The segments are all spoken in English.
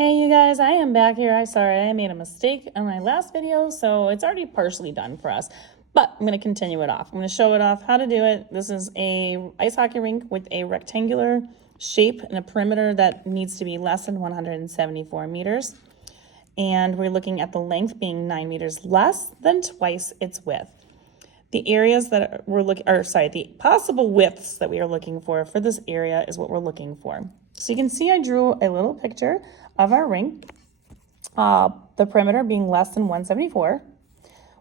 Hey you guys, I am back here. I'm sorry, I made a mistake on my last video, so it's already partially done for us. But I'm going to continue it off. I'm going to show it off how to do it. This is a ice hockey rink with a rectangular shape and a perimeter that needs to be less than 174 meters. And we're looking at the length being 9 meters less than twice its width. The areas that we're looking, the possible widths that we are looking for this area is what we're looking for. So you can see I drew a little picture of our rink, the perimeter being less than 174.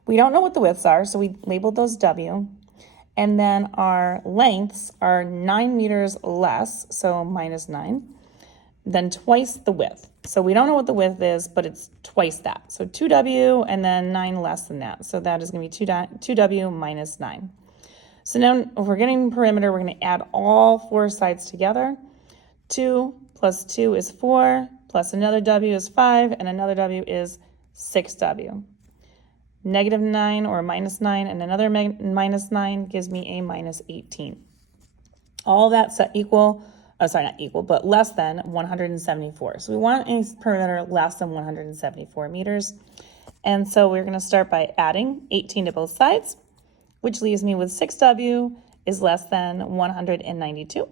We don't know what the widths are, so we labeled those W. And then our lengths are 9 meters less, so minus 9, then twice the width. So we don't know what the width is, but it's twice that. So 2W and then 9 less than that. So that is going to be 2W minus 9. So now if we're getting perimeter, we're going to add all four sides together. 2 plus 2 is 4, plus another W is 5, and another W is 6W. Negative 9 or minus 9 and another minus 9 gives me a minus 18. All that's but less than 174. So we want a perimeter less than 174 meters. And so we're going to start by adding 18 to both sides, which leaves me with 6W is less than 192.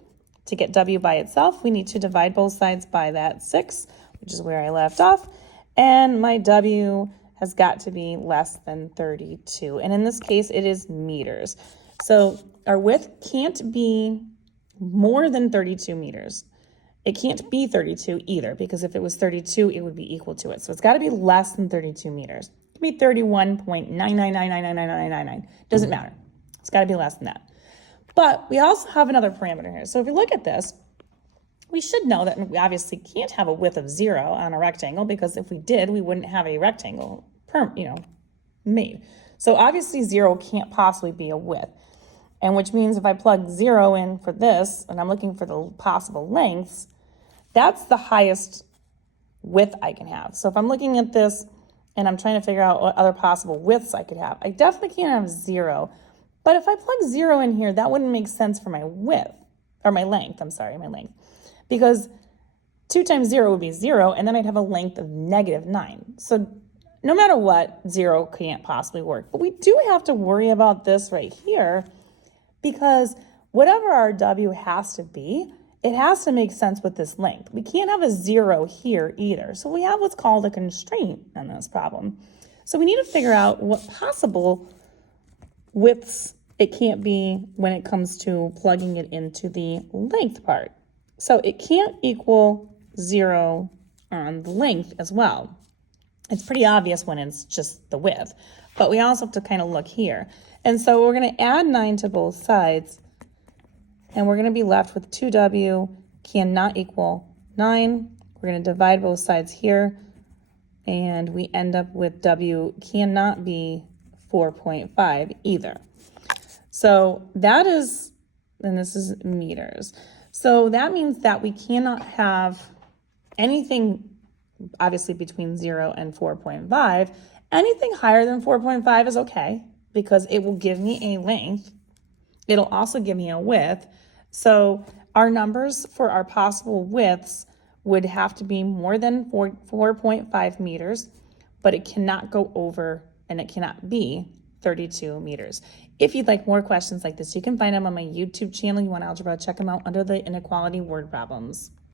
To get W by itself, we need to divide both sides by that 6, which is where I left off. And my W has got to be less than 32. And in this case, it is meters. So our width can't be more than 32 meters. It can't be 32 either, because if it was 32, it would be equal to it. So it's got to be less than 32 meters. It can be 31.999999999. Doesn't matter. It's got to be less than that. But we also have another parameter here. So if you look at this, we should know that we obviously can't have a width of 0 on a rectangle, because if we did, we wouldn't have a rectangle made. So obviously 0 can't possibly be a width. And which means if I plug 0 in for this, and I'm looking for the possible lengths, that's the highest width I can have. So if I'm looking at this and I'm trying to figure out what other possible widths I could have, I definitely can't have 0. But if I plug 0 in here, that wouldn't make sense for my width, or my length, my length. Because 2 times 0 would be 0, and then I'd have a length of negative 9. So no matter what, 0 can't possibly work. But we do have to worry about this right here, because whatever our W has to be, it has to make sense with this length. We can't have a 0 here either. So we have what's called a constraint on this problem. So we need to figure out what possible widths it can't be when it comes to plugging it into the length part. So it can't equal 0 on the length as well. It's pretty obvious when it's just the width, but we also have to kind of look here. And so we're going to add 9 to both sides, and we're going to be left with 2W cannot equal 9. We're going to divide both sides here, and we end up with W cannot be 4.5 either. So that is, and this is meters. So that means that we cannot have anything obviously between 0 and 4.5. Anything higher than 4.5 is okay, because it will give me a length. It'll also give me a width. So our numbers for our possible widths would have to be more than 4.5 meters, but it cannot go over, and it cannot be 32 meters. If you'd like more questions like this, you can find them on my YouTube channel. You want algebra, check them out under the inequality word problems.